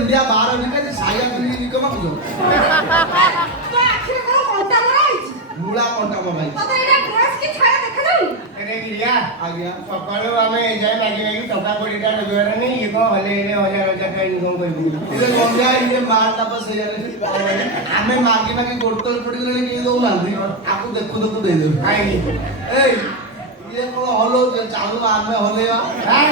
India बाहर निकल साया पिली निकमा कुछ तो आखिर करो कोंटा मराइछ मुला कोंटा मराइछ तो एटा ड्रेस की छाया देखा जाऊ अरे गिरिया आ गया सकाळो आमे जाय लागी लागी टका कोडीटा रोजगार नहीं ये को हले हले हजार हजार का इनकम करबू इले गंगा इले मार ता बस यार आमे मागी मागी गोटल पड़ी गले के दो नांदी आपको देखु देखु दे दे आई ए ये को हलो चालू आमे हलेवा हां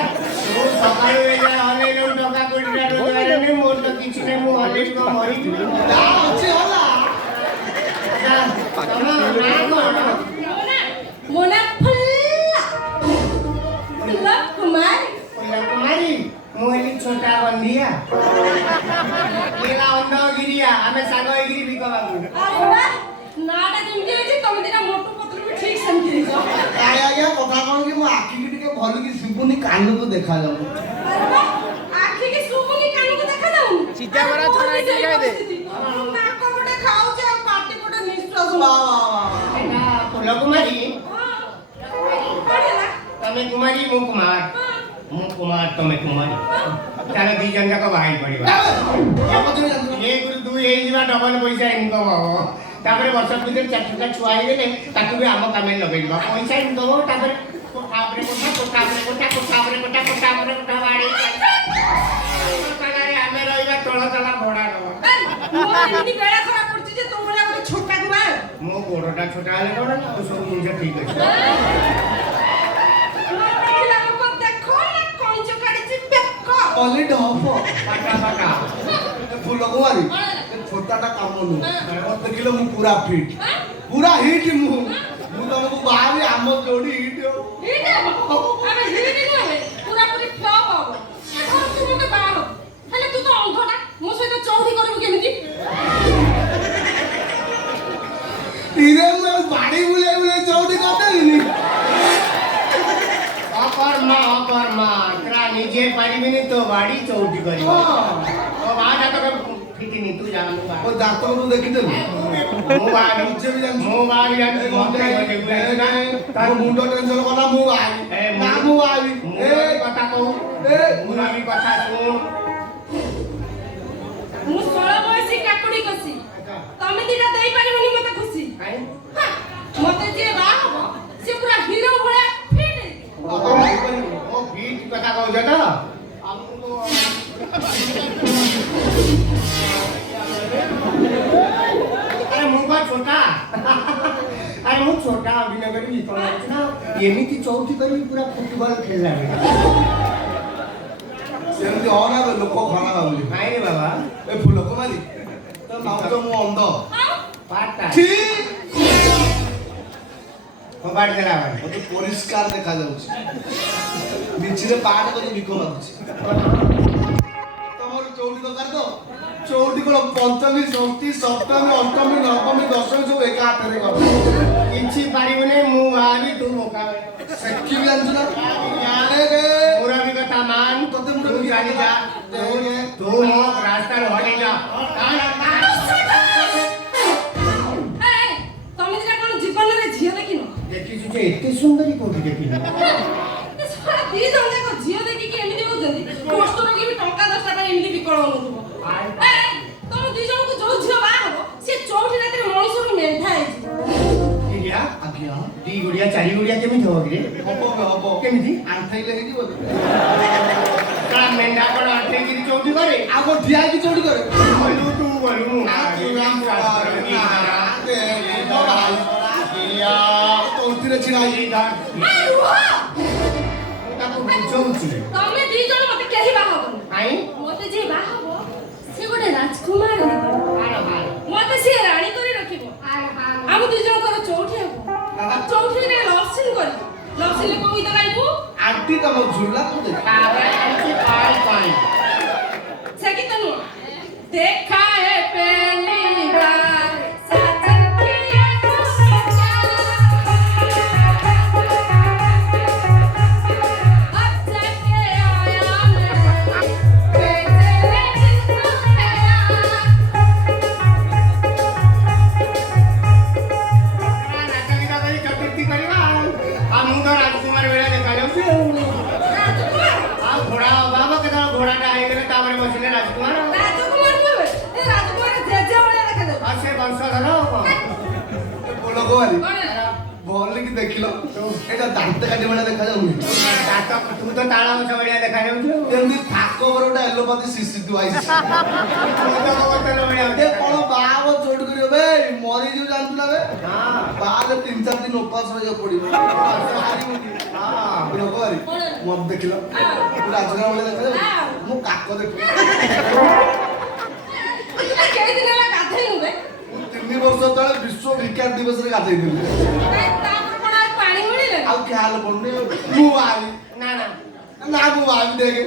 तो सकाळो ए जाय हले लो टका कोडीटा रोजगार नहीं मोर तो किछ नहीं मु हले को मरी ना अछि होला मोना फुल्ला कुमारी मोहली छोटा बंदिया मेरा अंडा गिरिया हमें सागो गिरी बिकवा आबा नाटा जेमती अछि तमे दिना मोटू पत्र भी ठीक समझी छ आया गया कथा कोन कि मो आखी की टिके भल की सिपुनी कान को देखा जाऊ अरे आखी की सुमुनी कान को देखा जाऊ सीधा बड़ा छोड़ा के जाय दे ना को बडे खाऊ छ पार्टी बडे निश्वास वाह वाह एना फुल कुमारी पड़ेला तमे कुमारी मु कुमार तमे कुमारी ताले दी जन का भाई पड़ीबा ये गुरु दु ए जीवा डबल पैसा इनकम हो तापर वर्ष भीतर चारटा छुआ हे गेले ताकू भी हम कामे लगेइबा पैसा इनकम हो तापर कोठा बाड़ी तालारे हमें रहिबा तळा भोडा रो मोर इनी बेड़ा खराब पड़छि जे तो बडा बडे छोटा कुमार मो गोडटा छोटा हले कोन तो सब जिनिस ठीक अछि ओनली ढोफो पाटा फूल कुमारी छोटाटा काम नु मत किलो मु पूरा हिट मु तुमको बाहर आम जोड़ी हिट हो अबे हिट नहीं पूरा पूरी फ्लॉप हो এখন তুমি তো বাড়ো তাহলে তুই তো অঙ্কটা মো সହିତ চৌড়ি করবি কেমিতি ইরে মে বাড়ি বুলে চৌড়ি করতেনি অকর্মা তোরা নিজে পারিবি নি তো বাড়ি চৌটি করিব তো বাড়া তো ফিটিনি তুই জান মু ও ডাক্তার তো দেখিতেন মু বাড়ি নিচে বি জান মু বাড়ি জান তার মুন্ড টেনশন কথা মু আই না মু আই এ কথা কও এ মুরাবি কথা শুন মু 16 বয়সী কাকুড়ি কছি তুমি দিটা দেই পারিবনি মতে খুশি আই মতে যে রা হবো সে পুরা হিরো ভয়া ফিট ও ফিট কথা কও জটা আমু তো अरे मुंगा छोटा अरे मु छोटा अभिनय करी कोन ना एमिति चौथी करी पूरा फुटबॉल खेलला सेमती हो ना लोक खाना खाबली नाही रे बाबा ए फूल कुमारी तो नाउ तो मु अंध पाटा छी कबाट देला भाई मते परिष्कार देखा जाउछ निचरे पाट करी बिको लागछ तमर चौड़ी दरकार तो चौड़ी को पंचमी षष्ठी सप्तमी अष्टमी नवमी दशमी सब एका हाथ रे कर किछि पारिबने मु भाबी तू मोका सच्ची जानछु ना यारे रे पूरा भी कथा मान तो तुम तू जानी जा तू मो रास्ता हटे जा তুমি দিটা কোন জীবন রে ঝিও দেখিনো देखी जे एते सुंदरी कोठी देखी गुड़िया चारि गुड़िया केमिति हो रे हब केमिति आंठाइले हेइ जीव कला मेंढा कोन आठे की चौकी करे आगो ठिया की चोरी करे बोलू तू बोलू तू राम तो उठिरे छिराई ताको बुझौछि तमे दी जण मते केही बाहा हबो आई मते जे बाहा हबो से गोटे राजकुमार हेबो मते से रानी करी रखिबो हम दी जण कर चौठी हबो चौठी रे लॉसिंग कर लॉसिंग ले कोई त गाइबो आंटी तम झुला तू देख पाई से की तनु देखा है पहली बार साजन की अब जाके आया मैं कैसे नाचगीता करी चतुर्थी करवा हम तो राजकुमार बेला देखा जाऊ आ घोड़ा बाबा के घोड़ाटा आइ गेले तापर बसिले राजकुमार राजकुमार जेजे वाला देखा दे आ से वंशधर बोलो गोवाली भल कि देखिलो एटा दांत काटी बना देखा जाउनी तातो तू तो ताळा वंश बेला देखा जाऊ एमदी थाको बरोटा एलोपाथी सिसी तू आइस तू तो बोतल बेला ए कोन बाव चोट करियो बे मरी जीव जानतला बे हां बाल 3-4 दिन उपास रहियो पड़िबो हारी मुंडी हां बोलो गोवाली मत देखिलो तू राजकुमार वाला देखा जाउ मु काको देखो तू के दिन ला गाधै नु बे 3 वर्ष तळे विश्व विज्ञान दिवस रे गाधै दिले तापर कोन पानी मिलिले आउ के हाल पड़ने मु आई ना ना ना मु आई देखे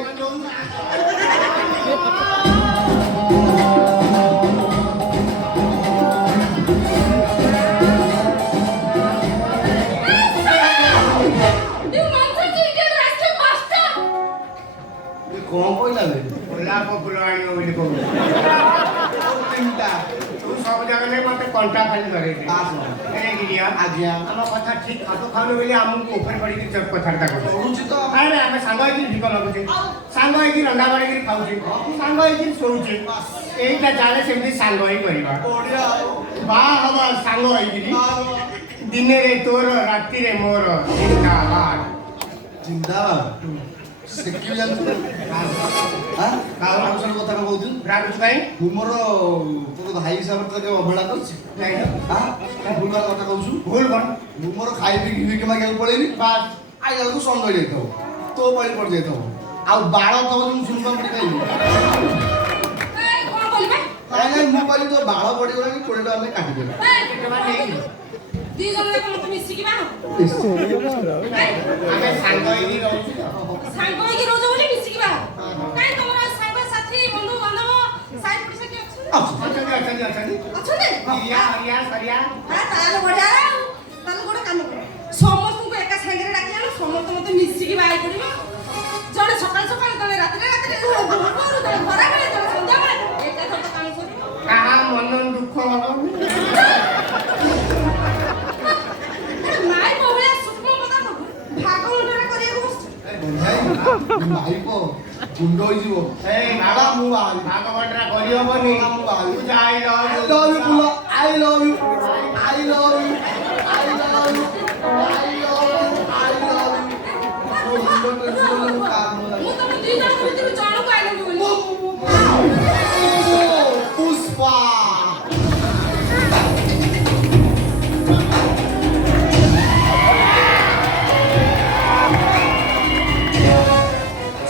तू मंत्र जी के रास्ते पास्ता कौन कोइला बे गोलाप फुलवाणी बोली को तीनटा तू सब जगह ले मते कंटा खाली करे पास ए गिरिया आज्ञा हम कथा ठीक खातो खानो बेले हमको ऊपर पड़ी की चट कथाटा को पढुची तो अरे हम सांग होई ठीक लागुचे सांग होई की रंधा बाड़ी की खाउचे सांग होई की सोउचे एइटा जाले सेमती सांग होई परिबा ओडिया बा हवा सांग होई की दिने रे तोर राती रे मोर जिंदाबाद जिंदाबाद सेक्यू जानतु हां कावर सब কথা कहउतु राजू भाई मोर तो भाई हिसाब से के अवहेला करछि नहीं हां भूल बार কথা कहउछु भूल बन मोर खाई पी घी के मागे पळेनी बात आई गलको संग होई जाइतो तो पळी पड़ जाइतो आ बाळ तो जो सुनबा पड़ी खाई ए कोन बोलबे नाही मु कहली तो बाळ पड़ी गला कि 20 टका में काटी दे केटवा नहीं दी जण ले कोन मिसी की बा हमें सांग होई की रहउची ସାଙ୍ଗ ହେଇକି ରହୁଛ ବୋଲି ମିଶିକି ବାହା କାଇଁ ତମର ସାଙ୍ଗ ସାଥୀ ବନ୍ଧୁ ବାନ୍ଧବ ସାଇ ପଡ଼ିଶା କିଏ ଅଛନ୍ତି ଅଛନ୍ତି ଅଛନ୍ତି ରିଆ ରିଆ ସରିଆ ହଁ ତାହେଲେ ବଢିଆ ଆଉ ତାହେଲେ ଗୋଟେ କାମ କର ସମସ୍ତଙ୍କୁ ଏକା ସାଙ୍ଗରେ ଡାକି ଆଣ ସମସ୍ତେ ମତେ ମିଶିକି ବାହା ପଡ଼ିବ ଜଣେ ସକାଳ ସକାଳ ଜଣେ ରାତିରେ ଜଣେ ଭୋରୁ ଜଣେ ଖରାବେଳେ ଜଣେ ସନ୍ଧ୍ୟାବେଳେ ଏକା ସହିତ କାମ କରିବ କାହା ମନ ଦୁଃଖ ହବନି ନାଇଁ ଭଳିଆ ସୂକ୍ଷ୍ମ କଥା ଭାଗ ମୁଣ୍ଡରେ କରିବାକୁ ବସିଛୁ ଭାଇ ମାଇପ ଗୁଣ୍ଡ ହେଇଯିବ ଏ ବାବା ମୁଁ ଭାଗବତରା କରି ହବନି ତୁ ଯାଇ I love you, Pula. I love you. I love you. I love you. I love you. I love you. ମୁଁ ତମ ଦି ଜଣଙ୍କ ଭିତରୁ ଜଣକୁ ଆଇ ଲଭ୍ ୟୁ ବୋଲି ପୁଷ୍ପା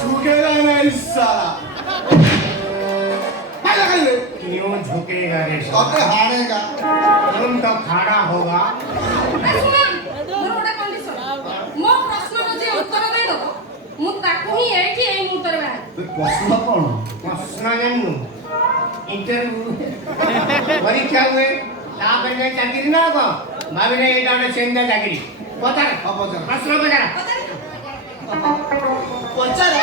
झुकेगा नहीं साला क्यों झुकेगा रे कब हारेगा तुम तो खड़ा होगा ମୋର ଗୋଟେ କଣ୍ଡିସନ ମୋ ପ୍ରଶ୍ନର ଯେ ଉତ୍ତର ଦେଇଦବ ମୁଁ ତାକୁ ହିଁ ଏଇଠି ଏଇ ମୁହୂର୍ତ୍ତରେ ବାହାରିବି ପ୍ରଶ୍ନ କଣ प्रश्न जानू इंटरव्यू परीक्षा हुए तापर में चाकरी ना को भाभी ने एटा ଗୋଟେ ସେନ୍ତା ଚାକିରି ପଚାର ପଚାର। ପ୍ରଶ୍ନ ପଚାର ପଚାର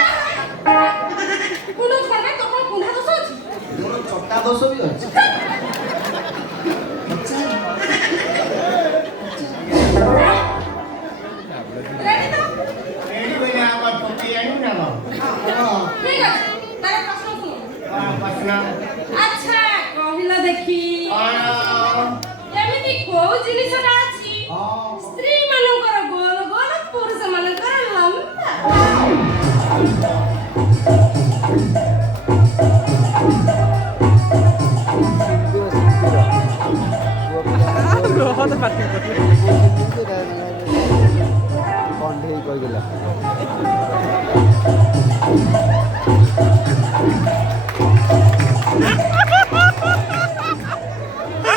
କୁଣ୍ଡ ଛାଡେ ତ କଣ କୁଣ୍ଡା ଦୋଷ ଅଛି ମୋର ଚଟା ଦୋଷ ବି ଅଛି ରେଡି ତ ଏଇ ବେଲେ ଆମ ଟୋପି ଆଣି ନା ହଁ ଠିକ ଅଛି ତାର ପ୍ରଶ୍ନ ଶୁଣ ପ୍ରଶ୍ନ ଆଚ୍ଛା କହିଲ ଦେଖି କଣ ଏମିତି କୋଉ ଜିନିଷଟା ଅଛି ହଁ ସ୍ତ୍ରୀ ମାନଙ୍କ କଣ୍ଢେଇ କହିଦେଲା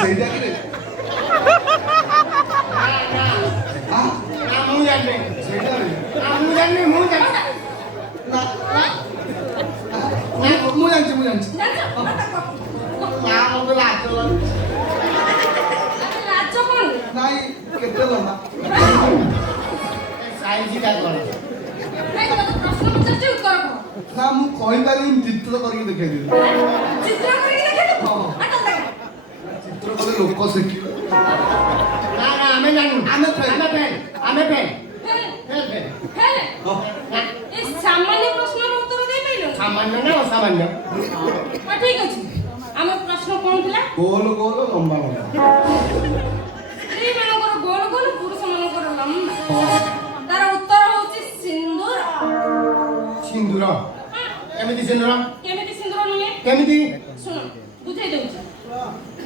ସେଇଟା କିରେ ମୁଁ ଜାଣିନି ସେଇଟା ରେ ମୁଁ ଜାଣିନି ମୁଁ ଜାଣିନି ନା ମୁଁ ଜାଣିଛି ମୁଁ ଜାଣିଛି ଜାଣିଛ? ନା ମୋତେ ଲାଜ ଲାଗୁଛି ଲାଜ କଣ? ନାଇଁ କେତେ ଲମ୍ବା ସାଇଜିଟା କ'ଣ ନାଇଁ ତତେ ପ୍ରଶ୍ନ ପଚାରୁଛି ଉତ୍ତର କହ। ନା ମୁଁ କହିପାରିବିନି ଚିତ୍ର କରିକି ଦେଖେଇଦେବି ଚିତ୍ର କରିକି ଦେଖେଇଦେବୁ? ହଁ। ଆଟା ଦେଖ। ଚିତ୍ର କଲେ ଲୋକ ଶିଖିବେ ନା ନା ଆମେ ଜାଣିନୁ ଆମେ ଫେଲ୍। ଆମେ ଫେଲ୍ ହେଲେ, ଫେଲ୍ ଫେଲ୍ ହେଲେ, ହଁ ନା ଏ ସାମାନ୍ୟ ପ୍ରଶ୍ନର ଉତ୍ତର ଦେଇପାରିଲୁ? ସାମାନ୍ୟ ନା ଅସାମାନ୍ୟ ହଁ ଠିକ ଅଛି। ଆମର ପ୍ରଶ୍ନ କଣ ଥିଲା? ଗୋଲ ଗୋଲ ଲମ୍ବା ଲମ୍ବା ସ୍ତ୍ରୀ ମାନଙ୍କର ଗୋଲ ଗୋଲ, ପୁରୁଷ ମାନଙ୍କର ଲମ୍ବା। ହଁ। ତାର ଉତ୍ତର ହଉଛି ସିନ୍ଦୁର। ସିନ୍ଦୁର କେମିତି ସିନ୍ଦୁର କେମିତି ସିନ୍ଦୁର ନୁହେଁ? କେମିତି ଶୁଣ ବୁଝେଇ ଦଉଛି।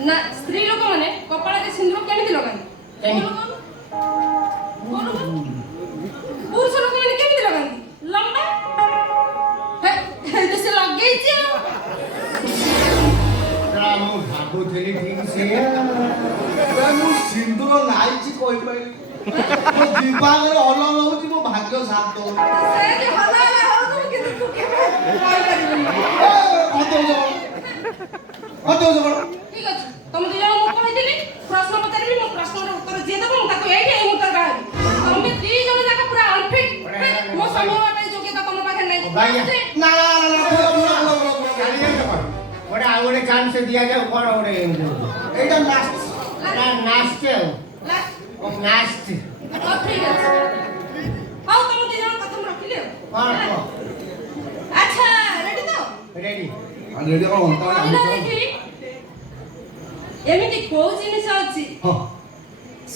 ନା ସ୍ତ୍ରୀ ଲୋକମାନେ କପାଳରେ ସିନ୍ଦୁର କେମିତି ଲଗାନ୍ତି? କେମିତି? ଗୋଲ ଗୋଲ। ପୁରୁଷ ଲୋକମାନେ କେମିତି ଲଗାନ୍ତି? ଲମ୍ବା। ହେ ସେ ଲଗେଇଛି ଆଉ। ମୁଁ ଭାବୁଥିଲି ଠିକ ସେ ମୁଁ ସିନ୍ଦୁର ନାଇଛି କହିପାରିଲି ମୋ ଦିମାଗରେ ହଲନ ହଉଛି ମୋ ଭାଗ୍ୟ ସାଥ ଦଉନି ସେ ଯେ ହଲା ହଉଥିବ କିନ୍ତୁ ତୁ କେବେ କହିପାରିବୁନି। ଠିକ ଅଛି। ତମେ ଦି ଜଣ ମୁଁ କହିଥିଲି ପ୍ରଶ୍ନ ପଚାରିବି, ମୋ ପ୍ରଶ୍ନର ଉତ୍ତର ଯିଏ ଦେବ ମୁଁ ତାକୁ ଏଇଠି ଏଇ ମୁହୂର୍ତ୍ତରେ ବାହାରିବି। ତମେ ଦି ଜଣ ଯାକ ପୁରା ଅନଫିଟ୍। ମୋ ସ୍ୱାମୀ ହେବା ପାଇଁ ଯୋଗ୍ୟତା ତମ ପାଖରେ ନାହିଁ। ନା ଗୋଟେ ଆଉ ଗୋଟେ ଚାନ୍ସ ଦିଆଯାଉ କ'ଣ ଗୋଟେ ଏଇଟା ଲାଷ୍ଟ ନାଷ୍ଟ ଲାଷ୍ଟ। ନାଷ୍ଟ ହଉ ଠିକ ଅଛି। ହଉ ତମ ଦି ଜଣ କଥା ମୁଁ ରଖିଲି ଆଉ। କ'ଣ କୁହ ଆଚ୍ଛା ରେଡି ତ? ରେଡି ରେଡି କ'ଣ କହିଲ ଦେଖି ଏମିତି କୋଉ ଜିନିଷ ଅଛି ହଁ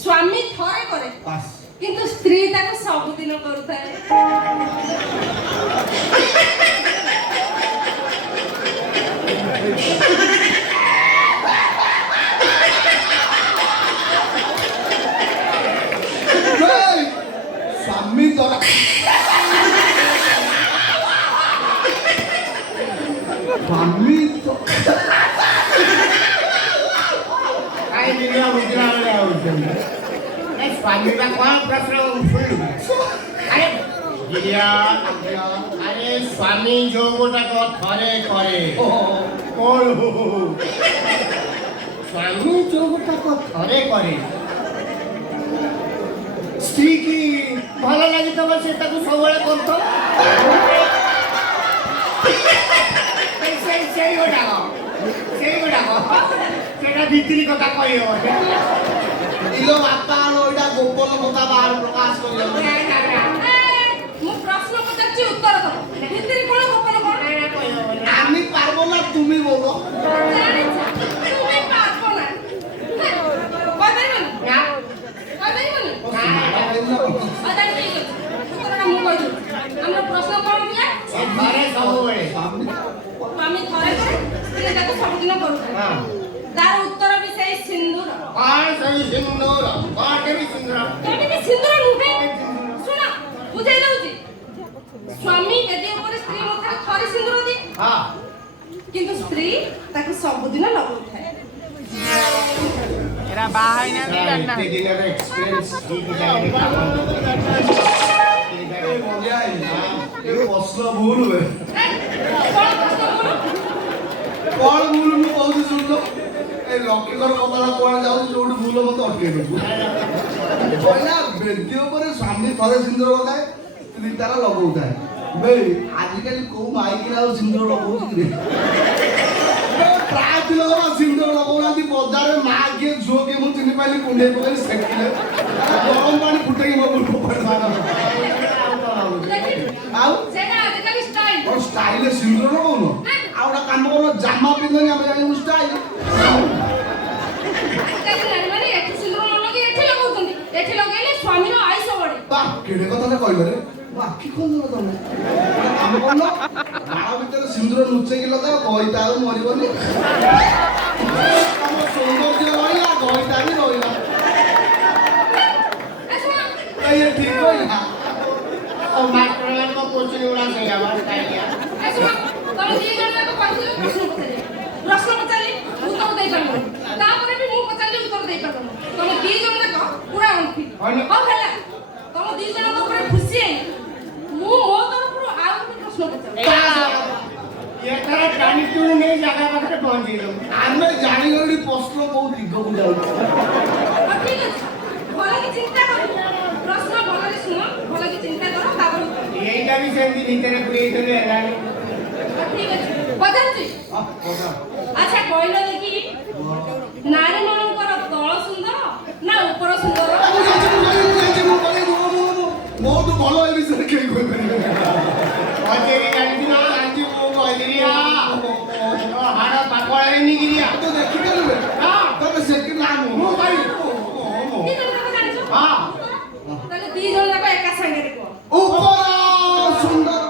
ସ୍ୱାମୀ ଥରେ କରେ ବାସ୍ କିନ୍ତୁ ସ୍ତ୍ରୀ ତାକୁ ସବୁଦିନ କରୁଥାଏ? ସ୍ୱାମୀ ଦ୍ୱାରା ସ୍ୱାମୀ କାହିଁ ଦିନ ବୁଝିଲା ବେଳେ ଆଉଛନ୍ତି ସ୍ୱାମୀଟା କ'ଣ ପ୍ରଶ୍ନ ଶୁଣିଲୁ ଆରେ ଆରେ ସ୍ୱାମୀ ଯୋଉ ଗୋଟାକ ଥରେ କରେ କ'ଣ ସ୍ୱାମୀ ଯୋଉ ଗୋଟାକ ଥରେ କରେ ସ୍ତ୍ରୀ କି ଭଲ ଲାଗିଥିବ ସେ ତାକୁ ସବୁବେଳେ କରୁଥିବ ସେଇ ଗୋଟାକ ସେଇଟା ଭିତିରି କଥା କହିହେବ ଇଲୋ ବାପା ଏଇଟା ଗୋପନ କଥା ବାହାର ପ୍ରକାଶ କରିବ ମୁଁ ପ୍ରଶ୍ନ ପଚାରୁଛି ଉତ୍ତର ଦବ। ଭିତରେ କଣ ଗୋପନ କଣ? আমি পারবো না তুমি বলো ଜାଣିଛ ତୁମେ ପାରବ ନା। କହିପାରିବନି? ନା କହିପାରିବନି? ନା ତାହେଲେ ଠିକ ଅଛି। ଉତ୍ତରଟା ମୁଁ କହିଦେବି। ଆମର ପ୍ରଶ୍ନ କଣ ଥିଲା? ଘରେ ସବୁବେଳେ ସ୍ୱାମୀ ଥରେ କରେ ସ୍ତ୍ରୀ ତାକୁ ସବୁଦିନ କରୁଥାଏ। ହଁ ତାର ଉତ୍ତର ବି ସେଇ ସିନ୍ଦୁର। କ'ଣ ସେଇ ସିନ୍ଦୁର କ'ଣ କେମିତି ସିନ୍ଦୁର କେମିତି ସିନ୍ଦୁର ନୁହେଁ? ଶୁଣ ବୁଝେଇ ଦଉଛି। ସ୍ୱାମୀ ବେଦି ଉପରେ ସ୍ତ୍ରୀ ମଧ୍ୟରେ ଥରେ ସିନ୍ଦୁର ଦିଏ ହଁ କିନ୍ତୁ ସ୍ତ୍ରୀ ତାକୁ ସବୁଦିନ ଲଗାଉଥାଏ। ଏରା ବାହା ହେଇନାହାନ୍ତି ଏତେ ଜାଣିନାହାନ୍ତି ଦିନର ଏକ୍ସପିରିଏନ୍ସ ଠିକ ଜାଗାରେ କାମ ପ୍ରଶ୍ନ ଭୁଲ ହୁଏ କଣ ପ୍ରଶ୍ନ କଣ? କଣ ଭୁଲ ମୁଁ କହୁଛି ଶୁଣିଲ ଏ ଲକିଙ୍କର କଥାଟା କୁଆଡେ ଯାଉଛି ଯୋଉଠି ଭୁଲ ମତେ ଅଟକେଇ ଦେବୁ କହିଲା ବେଦି ଉପରେ ସ୍ୱାମୀ ଥରେ ସିନ୍ଦୁର ଲଗାଏ ସ୍ତ୍ରୀ ତାର ଲଗଉଥାଏ ଭାଇ ଆଜିକାଲି କୋଉ ମାଇକିରେ ଆଉ ସିନ୍ଦୁର ଲଗଉଛି କି ପ୍ରାୟ ପିଲା ସିନ୍ଦୁର ଲଗଉନାହାନ୍ତି ବଜାରରେ ମା କିଏ ଝୁଅ କିଏ ମୁଁ ଚିହ୍ନି ପାଇଲି କୁଣ୍ଡେଇ ପକେଇ ସେକିଲେ ଗରମ ପାଣି ଫୁଟେଇକି ମୋ ମୁଣ୍ଡ ଆଉ ସେଇଟା ଆଜିକାଲି ଷ୍ଟାଇଲ। କଣ ଷ୍ଟାଇଲରେ ସିନ୍ଦୁର ଲଗଉନ ଆଉ ଗୋଟେ କାମ କରୁନ ଜାମା ପିନ୍ଧନି ଆମେ ଜାଣିବୁ ଷ୍ଟାଇଲ ଆଜିକାଲି ନାରୀମାନେ ଏଠି ସିନ୍ଦୁର ନ ଲଗେଇ ଏଠି ଲଗାଉଛନ୍ତି। ଏଠି ଲଗେଇଲେ ସ୍ୱାମୀର ଆୟୁଷ ବଢେ। ବା କେଡ଼େ କଥାଟା କହିଲେ ରେ ମୋ ଆଖି ଖୋଲିଦେଲ ତମେ ଗୋଟେ କାମ କରୁନ ମାଳ ଭିତରେ ସିନ୍ଦୁର ଲୁଚେଇକି ଲଗାଅ ଗଇତା ଆଉ ମରିବନି ତମ ସୌନ୍ଦର୍ଯ୍ୟ ରହିଲା ଗଇତା ବି ରହିଲା ये ठीक हो ना और मास्टर लाल को क्वेश्चन उड़ा से आवाज काइया ऐसा तुम दी जण को प्रश्न पचाली उत्तर देई पाबो तापर भी मु पचाली उत्तर देई पाबो तुम दी जण को पूरा अनफिट हो ହେଲା तुम दी जण को पूरा खुशी है मु मो तरफ आ प्रश्न पचाली ये तरह टाणी तू नहीं जगह पाखरे पहुंची लो आमे जानी गली प्रश्न बहुत दिग को जाऊ ठीक है भले की चिंता कर प्रश्न भले सुनो भले की चिंता करो तापर उत्तर एटा भी सेंती भीतर पुरे इतने हेलानी ठीक है पचाची अच्छा कहलो देखी नारी मनकर तळ सुंदर ना ऊपर सुंदर बहुत भलो ए विषय के कोई परिबे अजेरी गाड़ी ना आंजी मो कहलिया ओ हाड़ा पाकळे नी गिरिया तो देखि गेलबे हां तबे सेकंड नाम मो भाई दी जण का जानिছো हां ताले दी जण का एका संगे रे को ऊपर सुंदर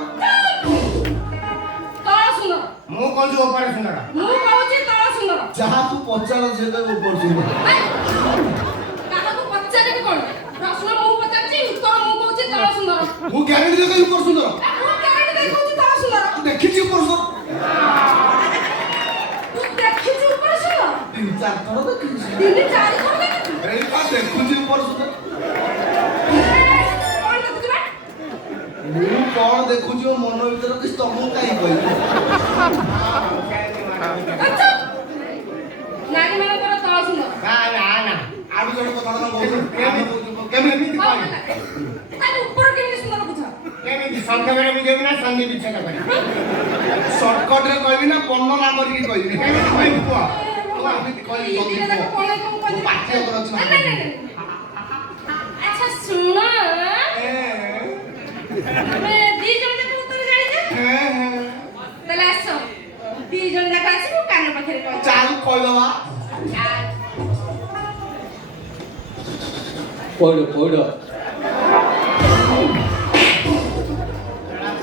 तळ सुंदर मो कोन जो ऊपर सुंदर मु कहूची तळ सुंदर जहां तू पचार जे तो ऊपर सुंदर काहा को पचारे के कोन प्रश्न मु पचारची उत्तर मु कहूची तळ सुंदर मु ग्यारंटी दे ऊपर सुंदर मु गाड़ी दे कहूची तळ सुंदर तू देखि छी ऊपर सुंदर तू देखिची ऊपर सुंदर तीन चार थोड़ा देखि तीन चार थोड़ा देखिची रे का देखु छी ऊपर सुंदर कोन देखुची बा मु कोन देखु छी मन भीतर कि तमु काई कहि अच्छा नारी मनकर तळ सुंदर ना आडू जण कथा ना बोल केमे एमिति कहि ताले ऊपर केने सुंदर बुझ केमिति संख्या बेरे बुझेबी ना संधि विच्छेद करी शॉर्टकट रे कहबी ना पन्न नाम करी कहबी केमिति कहबी को तू एमिति कहि ये देखो कोन कोन कोन पाठ्य पर अछि अच्छा सुनो मैं दी जण के उत्तर जानि छे तले आसो दी जण जाक आसी मु कान पाखरे कह चाल कहि दवा पढ़ो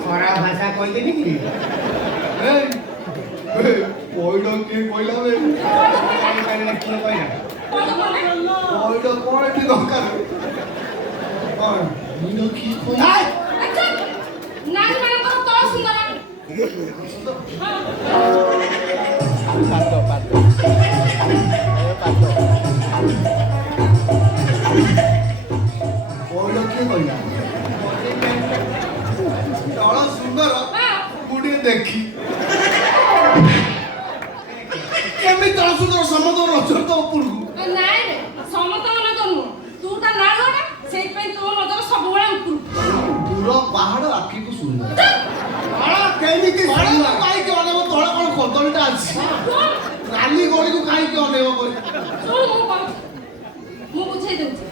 खराब भाषा कहि देबी कि ए कोइडो के कोइला बे कान कान क्यों कहना कोइडो कोन की दरकार कोन नीनो की कोइ अच्छा नारी मनकर तळ सुंदर पातो कोइडो के कोइला तळ सुंदर गुडी देखि केमि तळ सुंदर समदर नजर तो उपरकु नाइ रे समतल न तनु तूटा नाळोटा सेइ पे तो नजर सब बेला उपरु दूर पहाड़ आखि को सुंदर हां केमिति पहाड़ काई के अनेब तळे कोन कदलटा अछि रानी गोली को काई के अनेब कोइ मु बुझाई देउछि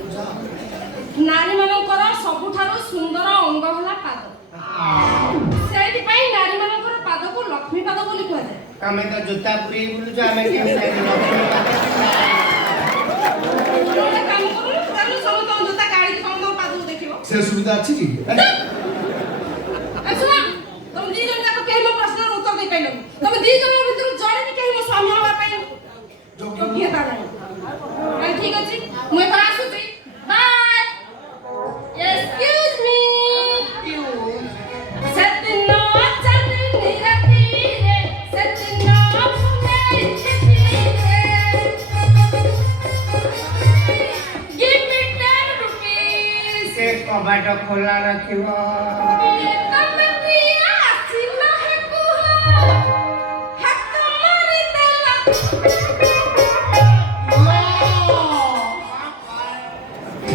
नारी मनकर सबुठारो सुंदर अंग होला पाद सेति पई नारी मनकर पाद को लक्ष्मी पाद बोली कहै जाय तमे तो जूता पुरी बुलु जा हमें केमिति तोरे काम करू तानु समतल जूता काढी समतल पाद को देखिबो से सुविधा अछि की अच्छा तुम दी जण जाक केहि मो प्रश्न उत्तर दे पाइलो तुम दी जण भीतर जणे भी केहि मो स्वामी होबा पई योग्यता नहीं ठीक अछि मु एकर आसुची बाय एक्सक्यूज मी सतना चलनी रती रे सतना फुले छिपी रे गिव मी 10 रुपीस से कबाट खोला रखिबो ये